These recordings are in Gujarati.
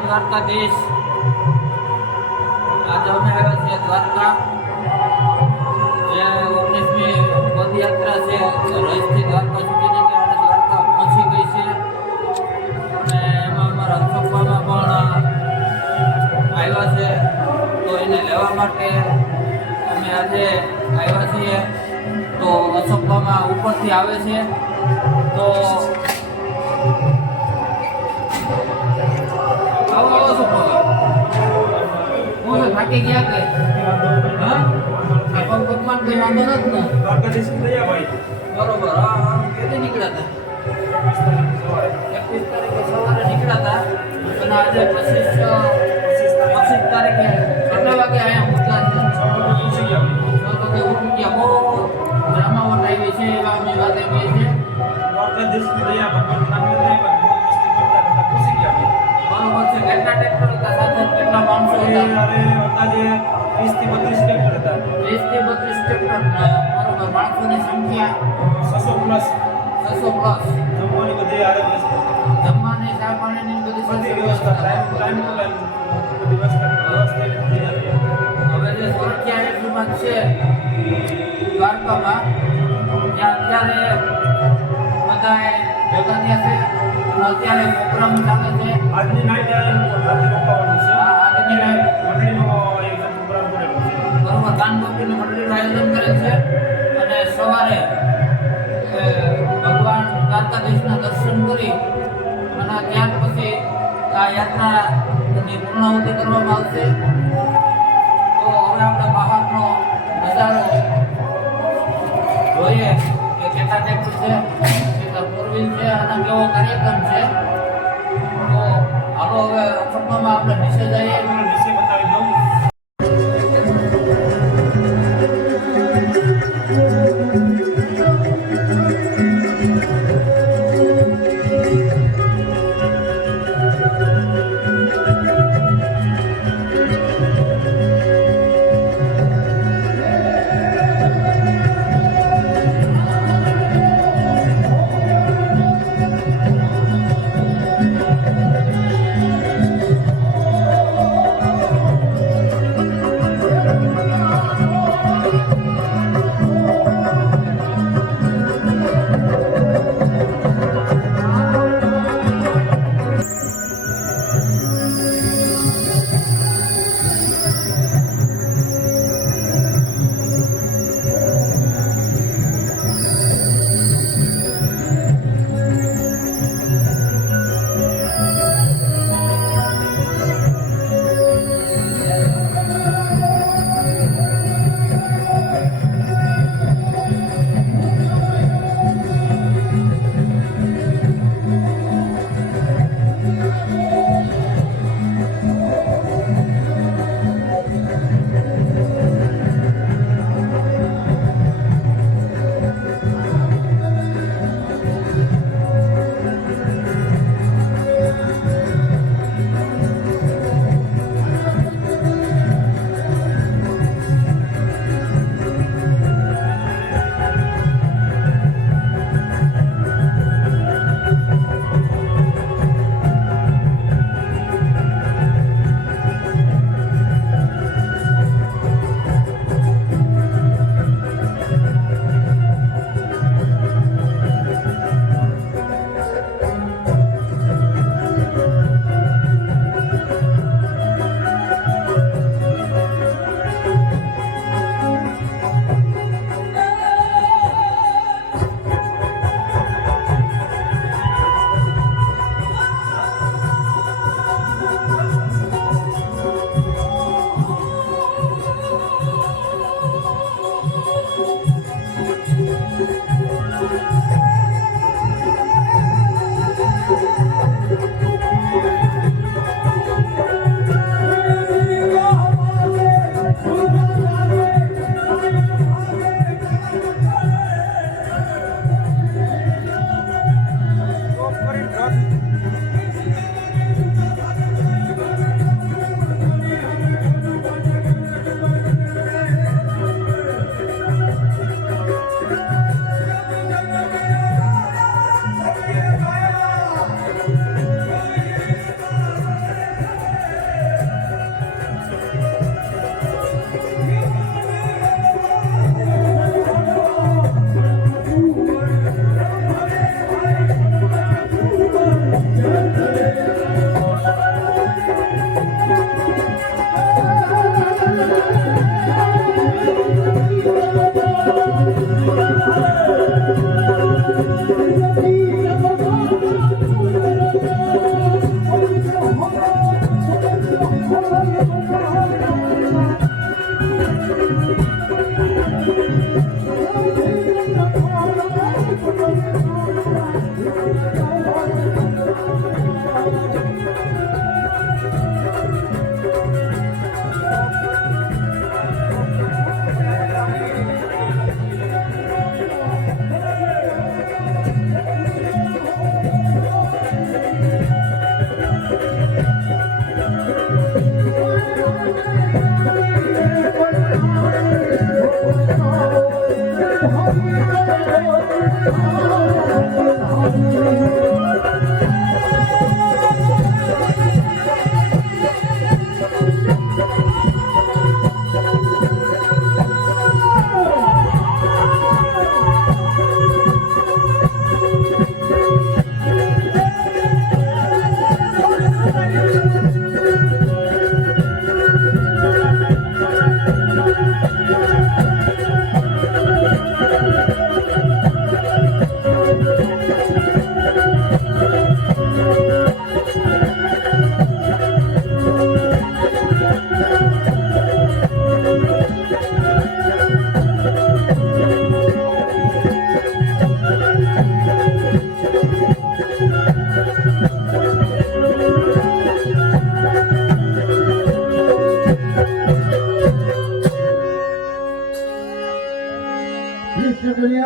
દ્વારકાધીશ આજે અમે આવ્યા છીએ દ્વારકા જે 19મી પદયાત્રા છે રહીશથી દ્વારકા સુધીની ત્યારે દ્વારકા પહોંચી ગઈ છે અને એમાં અમારા અશોકમાં પણ આવ્યા છે તો એને લેવા માટે અમે આજે આવ્યા છીએ તો અશોકમાં ઉપરથી આવે છે તો થાકી ગયા કે હા ભગવાન કોઈ વાંધો નથી ને દ્વારકાધીશ ગયા ભાઈ બરોબર હા કેદી નીકળ્યા હતા 21 તારીખે સવારે નીકળ્યા હતા અને આજે 25 તારીખે કેટલા વાગે અહીંયા પહોંચ્યા છે ઉઠી ગયા બહુ જમાવટ આવી છે એવા અમે વાત આવી છે દ્વારકાધીશ ગયા ભગવાન નામ લેતા ખુશી ગયા બરોબર છે કેટલા ટ્રેક્ટર હતા સાથે કેટલા માણસો હતા અરે અંદાજે 20 થી 32 ટ્રેક્ટર હતા 20 થી 32 ટ્રેક્ટર બરોબર માણસોની સંખ્યા 600 પ્લસ જમવાની બધી આરે જમવાની ચા પાણીની બધી વ્યવસ્થા ટાઈમ બધી વ્યવસ્થા હવે જે સુરક્ષા એટલું છે દ્વારકામાં ત્યાં અત્યારે બધાએ ભેગા થયા છે અત્યારે પ્રોગ્રામ ચાલે છે આજની નાઈટ રાત્રે રોકાવાનું છે આજની નાઈટ મંડળીનો એક પ્રોગ્રામ કરેલો છે બરોબર દાનગોપીનું મંડળીનું આયોજન કરે છે અને સવારે ભગવાન દ્વારકાધીશના દર્શન કરી અને ત્યાર પછી આ યાત્રાની પૂર્ણાહુતિ કરવામાં આવશે તો હવે આપણે બહારનો નજારો જોઈએ કે કેટલા ટ્રેક્ટર છે છે અને કેવો કાર્યક્રમ છે તો હાલો હવે અશોકમાં આપણે નીચે જઈએ નીચે બતાવી દઉં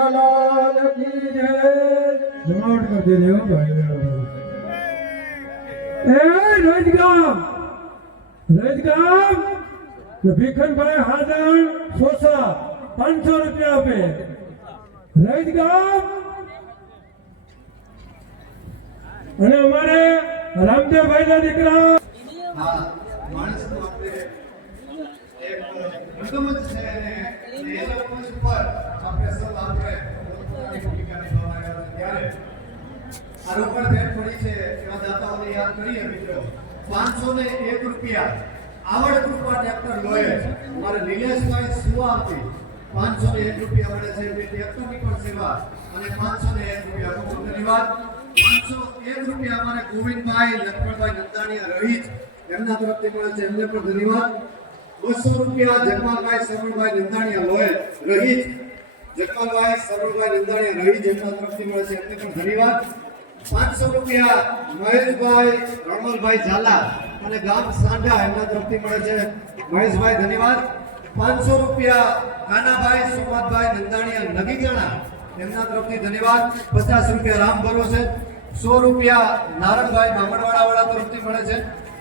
કનૈયાલાલ કી જય. જમાવટ કરી દેજો ભાઈ. એ રજગામ ભીખનભાઈ હાજર સોસા 500 રૂપિયા આપે. રજગામ અને અમારે રામદેવભાઈ ના દીકરા હા માણસનો આપણે એક રંગમંચ છે અને એ રંગમંચ પર આપણે સૌ આપણે પોતાની ભૂમિકા નિભાવવા ત્યારે આ રોકડ ભેટ પડી છે એવા દાતાઓને યાદ કરીએ મિત્રો. 501 રૂપિયા આવડ કૃપા ટ્રેક્ટર લોયર અમારે નિલેશભાઈ સુવાવતી 501 રૂપિયા મળે છે. એમની ટ્રેક્ટરની પણ સેવા અને 501 રૂપિયા ખૂબ ધન્યવાદ. 501 રૂપિયા અમારે ગોવિંદભાઈ લક્ષ્મણભાઈ નંદાણીયા રહીજ એમના તરફથી મળે છે, એમને પણ ધન્યવાદ. 200 રૂપિયા જગમાલભાઈ સરવણભાઈ નંદાણીયા લોયર રહીજ જગમાલભાઈ સરવણભાઈ નંદાણીયા રહીજ એમના તરફથી મળે છે, એમને પણ ધન્યવાદ. 500 રૂપિયા મહેશભાઈ રણમલભાઈ ઝાલા અને ગામ સાંઢા એમના તરફથી મળે છે, મહેશભાઈ ધન્યવાદ. 500 રૂપિયા કાનાભાઈ સુમતભાઈ નંદાણીયા નગીજાણા એમના તરફથી ધન્યવાદ. 50 રૂપિયા રામ ભરોસે. 100 રૂપિયા નારણભાઈ બામણવાડા વાળા તરફથી મળે છે.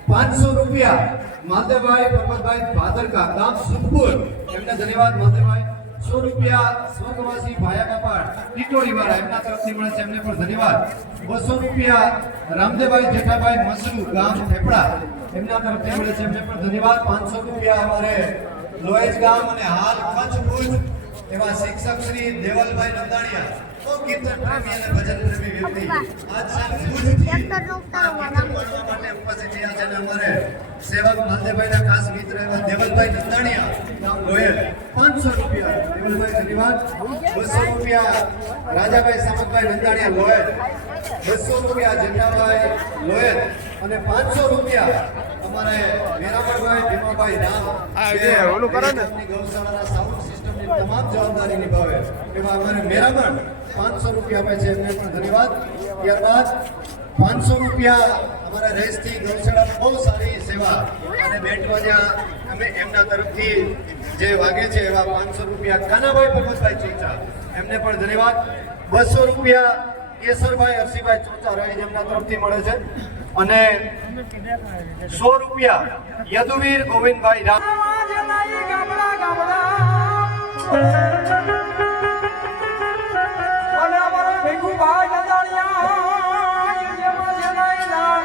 500 રૂપિયા માધવભાઈ પરબતભાઈ ભાદરકા ગામ સુખપુર એમને ધન્યવાદ માધવભાઈ. 100 રૂપિયા સ્વર્ગવાસી ભાયા બાપા ટીટોડી વાળા એમના તરફથી મળે છે, એમને પણ ધન્યવાદ. 200 રૂપિયા રામદેવભાઈ જેઠાભાઈ મસરૂ ગામ થેપડા એમના તરફથી મળે છે, એમને પણ ધન્યવાદ. 500 રૂપિયા અમારે લોહેજ ગામ અને હાલ કચ્છ ભુજ એવા શિક્ષક શ્રી દેવલભાઈ નંદાણીયા તો કીર્તન પ્રેમી અને ભજન પ્રેમી વ્યક્તિ આજ ભુજથી માટે ઉપસ્થિત થયા છે અને અમારે સેવક નાલદેવભાઈના ખાસ મિત્ર એવા દેવલભાઈ નંદાણીયા ગામ લોહેજ 500 રૂપિયા દેવલભાઈ ધન્યવાદ. 200 રૂપિયા રાજાભાઈ સામતભાઈ નંદાણીયા લોહેજ. 200 રૂપિયા જેઠાભાઈ લોહેજ અને 500 રૂપિયા અમારે મેરામણભાઈ ભીમાભાઈ રામ ઓલું કરે ને ગૌશાળાના સાઉન્ડ સિસ્ટમની તમામ જવાબદારી નિભાવે એવા અમારે મેરામણ 500 રૂપિયા આપે છે, એમને પણ ધન્યવાદ. ત્યારબાદ 500 રૂપિયા અમારા રેસથી ગૌશાળાની બહુ સારી સેવા અને બેન્ડ વાજા અમે એમના તરફથી જે વાગે છે એવા 500 રૂપિયા કાનાભાઈ પરબતભાઈ ચોચા એમને પણ ધન્યવાદ. 200 રૂપિયા કેશરભાઈ હરસિભાઈ ચોચા રહી એમના તરફથી મળે છે અને 100 રૂપિયા યદુવીર ગોવિંદભાઈ રામ અને અમારા ભીખુભાઈ નંદાણીયા જેમાં જેનાય નામ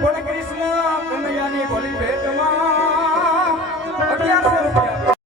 પણ